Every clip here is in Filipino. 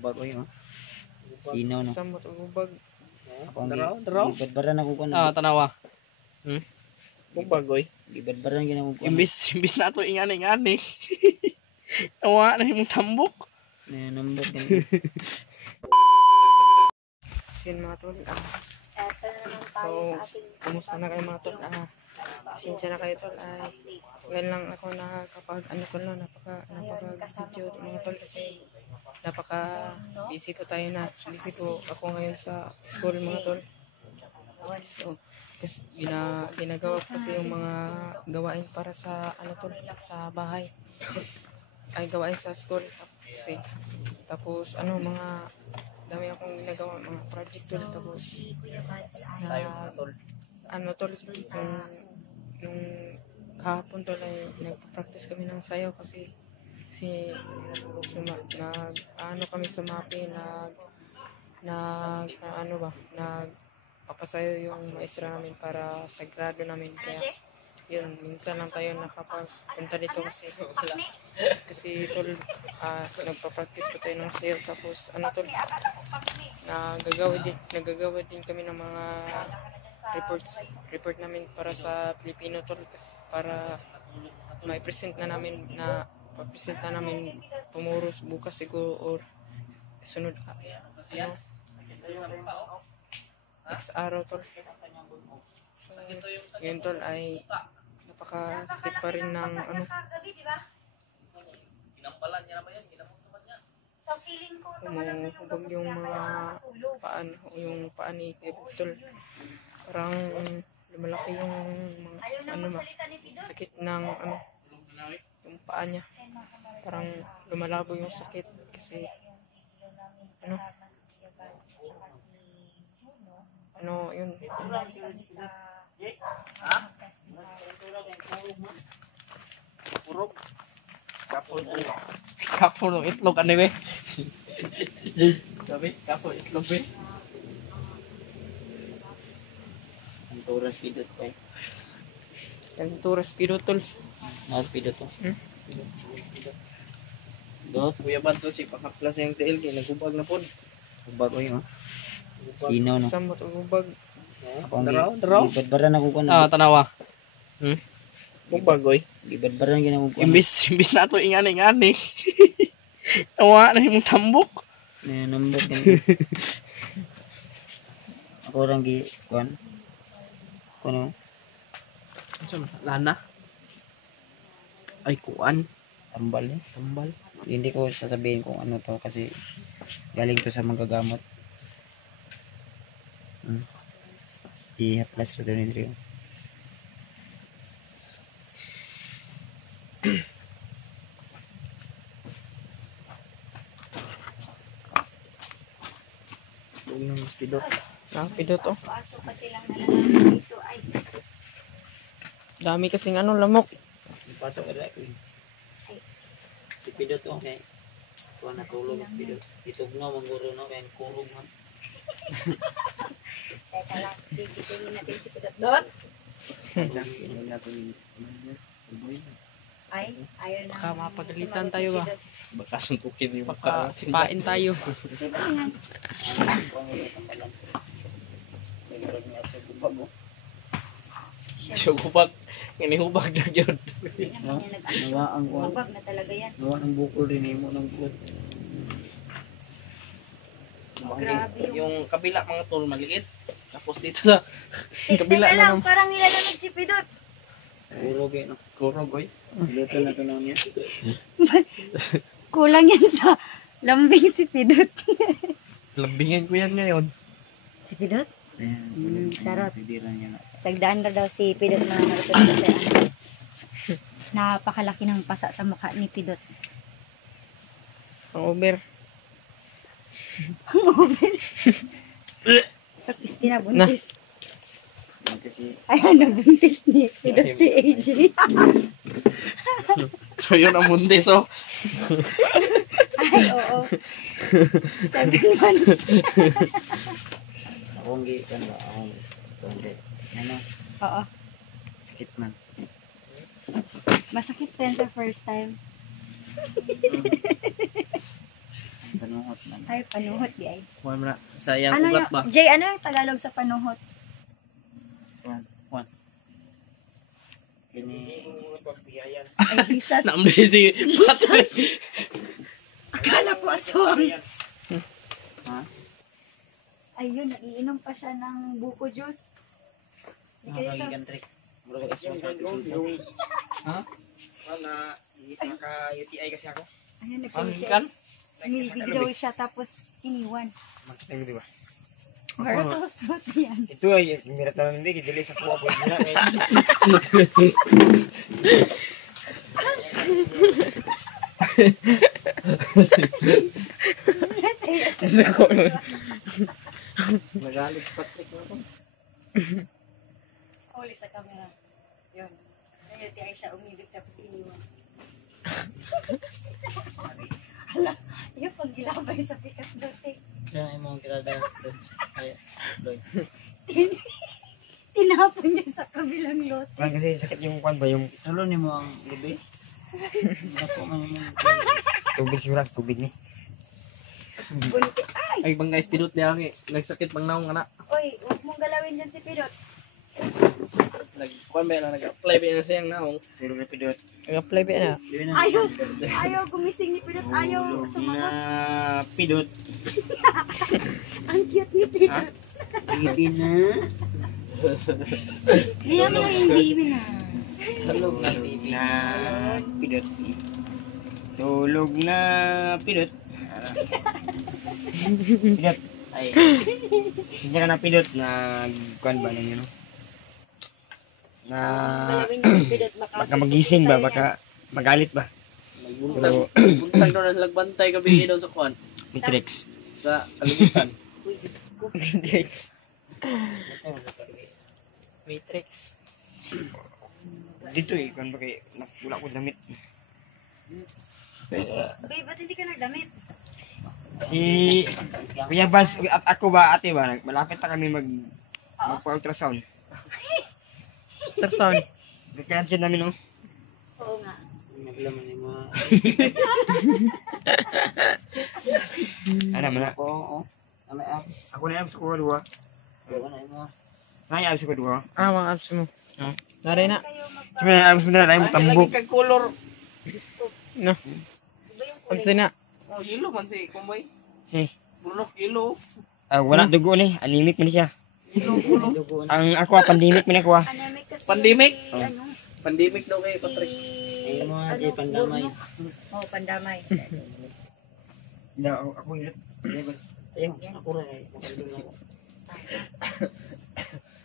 Ubag oy oh. Sino no? Sa mo ubag. Ako ang Daraw. gibadbaran ako kuno. Tanawa. Ubag oy. Gibadbaran gina ko. Imbis na to ingani. Tawa na yung tambok. Nambok kan. Sin mga tol. So, kumusta na kayo mga tol? Pasensya na kayo tol. Ngayon lang ako nakakapag napaka-video mga tol kasi busy po ako ngayon sa school mga tol. So, kasi ginagawa ko kasi yung mga gawain para sa sa bahay. Ay gawain sa school kasi tapos mga dami akong ginagawa mga project tol tapos tol yung kahapon tol ay nagpa-practice kami ng sayaw kasi kami sumapi nagpapasayaw yung maestra namin para sa grado namin kaya yun minsan lang tayo nakapunta dito kasi tol nagpa-practice pa tayo ng sayaw tapos tol nagagawa din kami ng mga report namin para sa Pilipino tol kasi para ma-present na namin tomorrow bukas siguro or sunod next araw tol. So, ngayon tol ay napakasakit pa rin ng humubog yung mga paan ni Pistol. Parang lumalaki yung sakit ng yung paa niya. Parang lumalabo yung sakit kasi yun. Kapon ng itlog be? Sabi, kapon itlog be? Anturas pidot pa. Anturas pidot tol. Pidot to. Do, Kuya Banso si pakaplas yung TL kay nagubag na pod. ubag oy oh. Sino no? Sa mo ubag. Ako ang Daraw. gibadbaran ako kuno. Tanawa. Ubag oy. Gibadbaran gina ko. Imbis na to ingani. Tawa na yung tambok. Nambok kan. Ako orang kuno. Lana. Ay kuan. Tambal. Hindi ko sasabihin kung ano to kasi galing to sa manggagamot. I-plus rin doon rin. Yung mas pidot. Pidot to. Dami kasing lamok. Pasok ka rin. Si pidot to. Okay. Kuha na tulog si pidot. Itog na, mangguro na. Kaya kulong na. Teka lang, bibigyan natin si Pidot Dot. Ay, ayaw na. Baka mapagalitan tayo ba? Baka suntukin yung Baka sipain tayo. Siya hubag. Inihubag na yun. Nawaan ko. Mabag na talaga yan. Nawaan ang bukol rin mo ng buot. Grabe Yung kabila mga tol maliit. Tapos dito sa kabila Teka na lang, parang nilalamig si Pidot. Kurog eh. kurog oy. Luto na ito na niya. Kulang yan sa lambing si Pidot. Lambingan ko yan ngayon. Si Pidot? Charot. Sidiran niya na. Sagdaan na daw si Pidot na narapit. Napakalaki ng pasa sa mukha ni Pidot. Ang over. Tapos tinabuntis. Kasi Ayan, nabuntis ni Pidot si AJ. So yun ang buntis oh. Ay, oo. 7 months. akong gikan ba? Akong hindi. Ano? Oo. Sakit man. Masakit pa yan sa first time. Panuhot man. Ay, panuhot di ay. Kuha mo na. Sayang Ano ugat yung, ba? Jay, ano yung Tagalog sa panuhot? Kini Ay, Jesus. Naamli si Patrick. Akala ko aswang. ha? Ayun, naiinom pa siya ng buko juice. Hindi ka dito. Nakagigan trick. Murag aswang ka. Ha? Naka-UTI kasi ako. Ayun, Pangkan? Umibig daw siya tapos iniwan. Makita mo, di ba? Miracle fruit yan. Ito ay, miracle na hindi, kidili sa kuha ko. Sa kulo. Nagalit si Patrick na ako. Huli sa camera. Yun. Ayun, di ay siya umibig tapos iniwan. Hala, yung paggilabay sa pikas dote. Kaya ay mong kirada doon. Ay, doy. Tinapon niya sa kabilang lote. Parang kasi sakit yung kwan ba, yung Tulo ni mo ang libi. Ako man mo. tubig siguro, tubig ni. Bunti. Ay bang guys, pinut niya ako eh. Nagsakit bang naong anak. Oy, huwag mong galawin dyan si Pirot. Nag-kuha ba na, nag-apply ba na siyang naong. Puro na pidot. Nag-apply ba na? Ayaw, ayaw gumising ni Pirot. Ayaw Tulog sumagot. na pidot. Ang cute ni Pirot. Libi na. Kaya mo lang yung baby na. Tulog na Tulog libi. na pidot. Tulog na pidot. Pidot. Ay, Hindi ka na pidot na kwan ba ninyo, no? Na Galawin niya si Pirot. baka magising ba, baka magalit ba. Nagbuntag. Pero Buntag daw na lagbantay gabi daw sa kuan. Matrix. Sa kalibutan. Uy, Diyos ko. Matrix. Dito eh, kwan ba kay wala ko damit. Babe, ba't hindi ka nagdamit? Si Kuya Bas at ako ba ate ba, malapit na kami magpa-ultrasound. Ultrasound. Kaya namin, no? Oo nga. naglaman ni mo. Ano man na? Ako, oh. Amay apps. Ako na abs ko duha. Wala na mo. Nay abs ko duha. Ah, mga apps mo. Hmm. Nari na. Kayo magpa... Sabi na abs mo na lay mo tambok. Lagi kag color. Diyos ko. No. Iba yung Apps kulay. na. Oh, yelo man si Kumbay. Si Bulok yelo. wala dugo ni, anemic man siya. Yelo ulo. Dugo na. Ang ako pandemic man ako. Anemic kasi Pandemic? si, ano, Pandemic daw kay si... Patrick. Ay, mo nga, di pandamay. Oo, pandamay. Na ako yun. Ayun, ako rin ay. Makalimutan ako.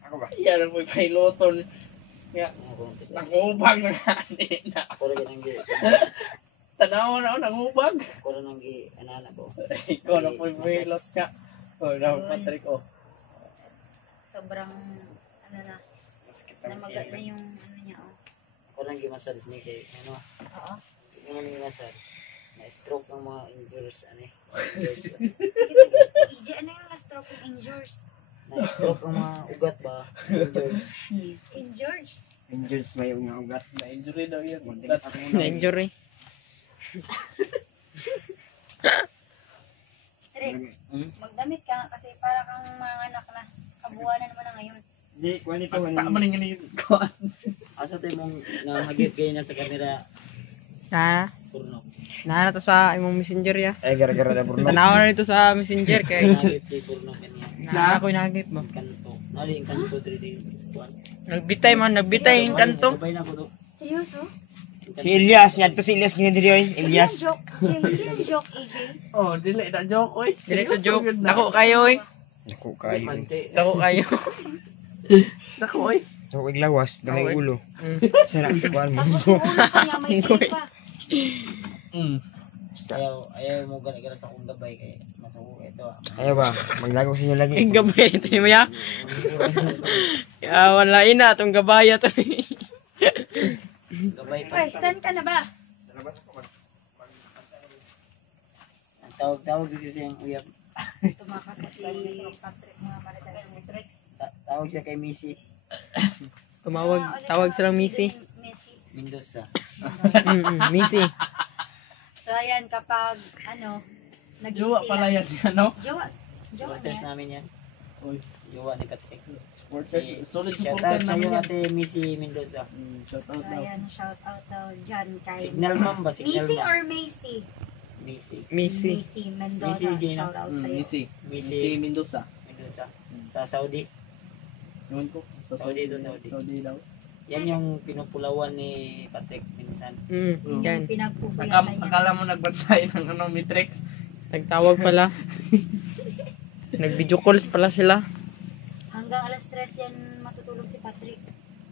Ako ba? Yan ang may piloton. Ya, Ako rin kasi. nangubag na gani na. Ako rin ang gi. Tanaw na nangubag. Ako rin ang gi. Anana ko. Ikaw na po yung pilot ka. Oh, na Patrick oh. Sobrang, ano na, namagat na yung, ano niya, oh. Ako rin ang gi-massage ni kay. Ano? Oo. Yung mga ni-massage. Na-stroke ng mga injuries. Ano eh. EJ, ano yung na-stroke yung injures? Na-stroke ang mga ugat ba? Injuries. Injures? Angels may nga ugat. Na-injury daw yan. Na-injury. Trick, magdamit ka kasi para kang mga anak na. Kabuwanan naman na ngayon. Di, kuha nito. Tama na yung kuhan. Asa tayo mong nahagit kayo na sa kamera. Ha? Purno. Nahana to sa imong messenger ya. Ay, gara-gara na burno. Tanaw na nito sa messenger kay Nahagit si Purno kanya. nahana ko inagip mo. Kanto. Nali yung kanto dito yung kuwan. Nagbitay man, nagbitay yung kanto. Gabay na ko to. Seryoso? Si Elias, yan to si Elias ganyan dito oy. Elias. Yung joke, Jay. Hindi yung joke, EJ. Oh, dili na joke oy. Dili ko joke. Seryoso? Dako kayo oy. Ako kayo. Dako kayo. Dako oy. So, iglawas, gamay Okay. ulo. Mm. Sana, kuhaan mo. Tapos yung ulo pa niya may pa. Ayaw mo gana sa akong gabay kay masuko ito. Ayaw ba? Maglago sa inyo lagi. Ang gabay ito mo ya. Ya wala ina tong gabaya to. Gabay pa. Uy, saan ka na ba? Ang tawag kasi siyang uyab. Tumakas na si Patrick mga marital. Tawag siya kay Missy Tawag silang Missy. Mendoza. Missy. So ayan, kapag ano, Naging Jowa sila. pala yan, ano? Jowa. Jowa Supporters niya. namin yan. Uy, Jowa ni Patrick. supporters. Solid Shout supporter out sa namin iyo yan. ate Missy Mendoza. Shout out So, daw. ayan, shout out daw dyan kay Signal ma'am ba? Signal Missy ma'am. or Macy? Missy. Missy. Missy Mendoza. Missy, Gina. Shout out sa'yo. Missy. Missy. Missy Mendoza. Mendoza. Sa Saudi. Ewan ko. Sa Saudi to, Saudi. Saudi daw. Yan yung pinupulawan ni Patrick minsan. Yan. Pinagpupuyatan niya. Akala mo nagbantay ng ano, Matrix? Nagtawag pala. Nag-video calls pala sila. Hanggang alas 3 yan matutulog si Patrick.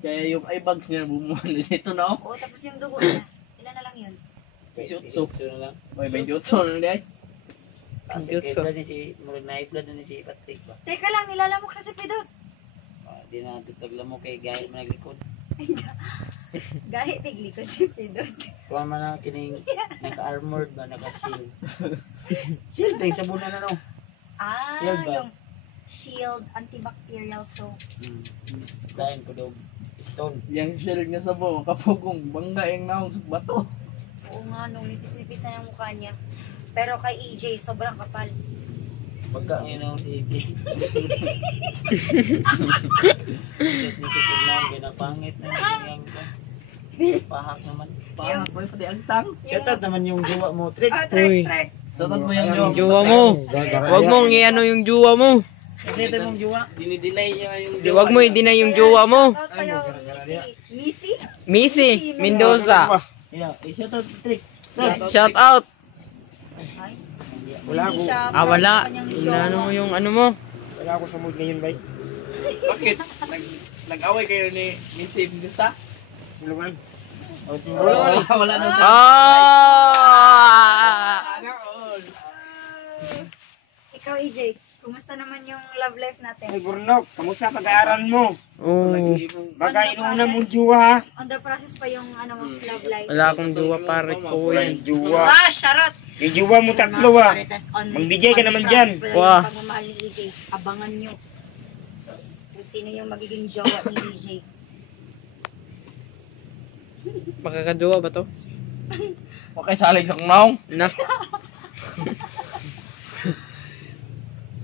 Kaya yung eyebags niya bumuhan dito na ako. Oo, tapos yung dugo niya. Ilan na lang yun? Jutsu. Jutsu na lang. May jutsu na di ay. Kasi Jutsu. kaya ni si murag na i-blood na ni si Patrick ba. Teka lang, nilalamok na si Pidot. Di na tutagla mo kay gahit mo naglikod. Gahit tiglikod si Pidot. Kuha man na kining naka-armored ba, naka-shield. Shield ay sabunan na no. Ah, Shield ba? yung shield antibacterial soap. Dahil ko daw stone. Yang shield nga sa buong kapugong bangga yung naong sa bato. Oo nga, no, nipis-nipis na yung mukha niya. Pero kay EJ, sobrang kapal. Pagka ngayon ako si AJ. Ni kasi lang, ginapangit na yung pahak naman. Parang po pati agtang. Shout out naman yung jowa mo, Trick. Oh, Uy. trek. Shout out mo yung Yung jowa mo. Huwag mong i-ano yung jowa mo. Ito mong jowa. Dinidelay niya yung Huwag mo i-deny yung jowa mo. Shout out sa'yo, Missy. Missy Mendoza. Yeah, shout out Trick. Shout out. Ay, Wala hindi ako. siya Wala. sa kanyang Inano mo jowa. yung ano mo. Wala ako sa mood ngayon, bay. Bakit? Nag-away kayo ni Missy Mendoza? Wala ba? O si Wala na. Ah! Ikaw, EJ, kumusta naman yung love life natin? Ay, Burnok, kamusta pag-aaral mo? Oh. Baka inuuna mong juwa. On the process pa yung ano mo, love life. Wala akong jowa pare ko Walang yan. juwa. Ah, charot! Yung juwa mo tatlo ah. Magbigay ka naman dyan. Wah. Wah. Pagmamahal ni EJ, abangan nyo. Kung sino yung magiging jowa ni EJ. Makakajowa ba to? Okay, salig sa kunaong. Na.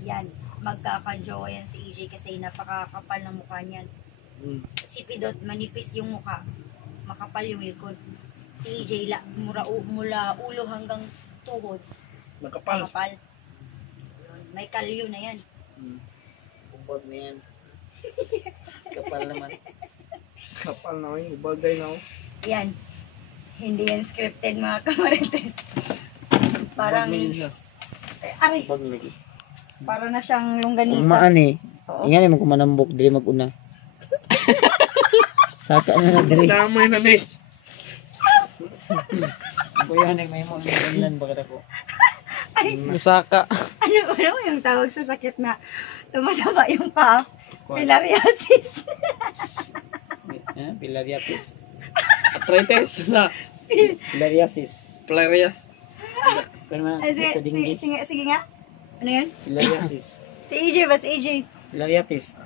Yan, magkakajowa yan si EJ kasi napakakapal ng mukha niyan. Si Pidot, manipis yung mukha. Makapal yung likod. Si EJ, mula ulo hanggang tuhod. Nakapal. Makapal. May kalyo na yan. kumpag na yan. Kapal naman. Kapal na yung bagay na ako. Yan. Hindi yan scripted mga kamarites. Parang, aray, Kumpag lagi. para na siyang Kung longganisa. maan eh. Ingani mo kumanambok, dili mag-una. Saka na na diri. Damay na ni. Ako yan, may mo ang ilan bakit ako. Musaka. Ano yung tawag sa sakit na tumataba yung paa? Filariasis. Filariasis. Arthritis sa Filariasis. plarea. Pero man, Sige, sa dinggi. sige nga. Ano yun? Filariasis. Si EJ ba? Si EJ. Filariatis.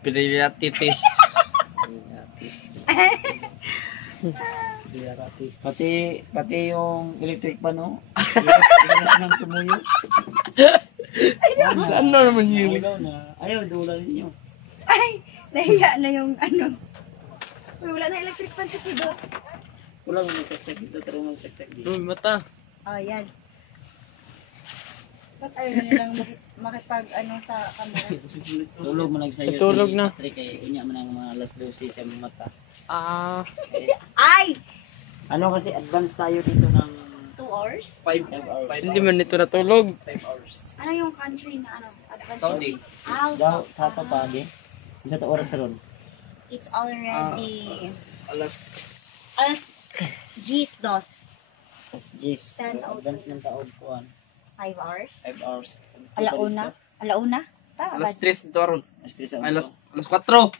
Piliatitis. Filariatis. Pati yung electric pan, no? Ilan ng tumuyo. Ano naman yun? Ilaw na. Ayaw, dula ninyo. Ay, nahiya na yung ano. Uy, wala na electric fan si Pidot. Kulang mo saksak dito, pero mo saksak dito. Uy, mata. Oh, yan. Ba't ayaw na nilang makipag ano sa camera? Tulog mo nagsayo Tulog na. Patrick, kay unya man ang mga alas 12 sa mga mata. Ah. Ay! Ano kasi advance tayo dito ng 2 hours? 5 hours. Hindi man nito natulog. 5 hours. Ano yung country na ano? Advance? Saudi. Ah, daw sa ato pa agi. Sa to oras ron. It's already Alas G's dos. As G's. 10 Advance ng taon ko 5 hours? 5 hours. Alauna? Alauna? alas 3 dito ron. Alas 3 sa Ay, alas 4.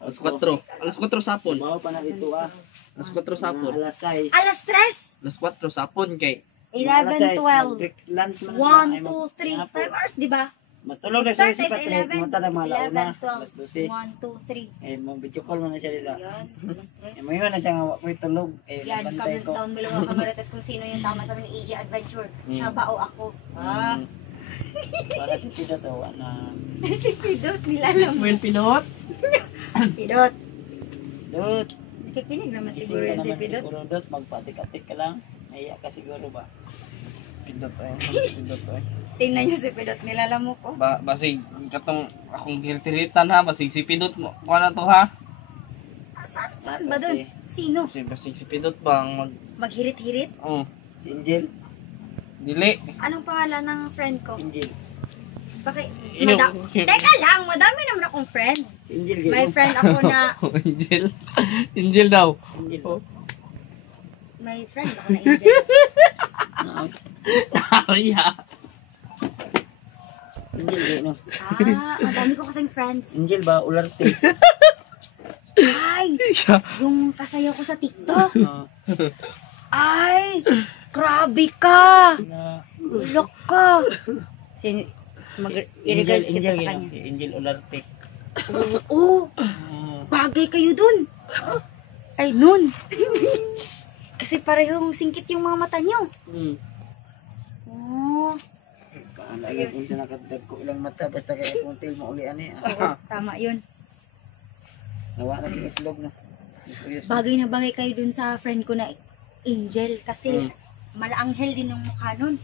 Alas 4. Alas 4 sapon. Bawa pa na dito Alas 4 sapon. Alas 6. Alas 3! Alas 4 sapon kay 11, 12. Lunch man 1, 2, 3, 5 hours, di ba? Matulog na siya Start si is Patrick. 11, Mata na mga launa. 11, 12, Alas 12. 1, 2, 3. Eh, mo video call mo na siya dito. Yan, alas 3. Eh, may na siya nga ako'y tulog. Eh, Yan, nabantay comment ko. down below mga kamarites kung sino yung tama sa mga AJ Adventure. Siya ba o ako? Ah, Para si Pidot to, na si Pidot, nilalam mo. When pinot. Pidot. Dot, Nakikinig naman gising siguro ka yan si naman Pidot. siguro Dot, magpatik-atik ka lang. Naiya ka siguro ba? Pindot eh. Pindot eh. Tingnan nyo si Pidot, nilalamok ko. Basig katong akong hirtiritan ha, basig si Pindot mo. Kuha na to ha. Saan ba doon? Sino? Basig si Pindot bang Maghirit-hirit? Si Angel? dili. Anong pangalan ng friend ko? Angel. Bakit? Yung- Teka lang, madami naman akong friend. Si Angel May gano'n. friend ako na, Angel. Angel daw. Angel. may friend ako na Angel. Ah, Arya. Angel gano'n. Ang dami ko kasing friends. Angel ba? Ularte. Ay, yung kasayaw ko sa TikTok. Ah, Ay, grabe ka. na, Ulok ka. Angel, I-regards kita Angel sa gano'n. kanya. Si Angel Ularte. Oo, Ah, bagay kayo dun. Ay, nun. Kasi parehong singkit yung mga mata nyo. hmm. Oo, Lagi kung siya nakadag ko ilang mata. Basta kaya kung tail mo uli ani. oo, tama yun. Nawa na yung itlog no. Bagay na bagay kayo dun sa friend ko na Angel. Kasi malaanghel din yung mukha nun.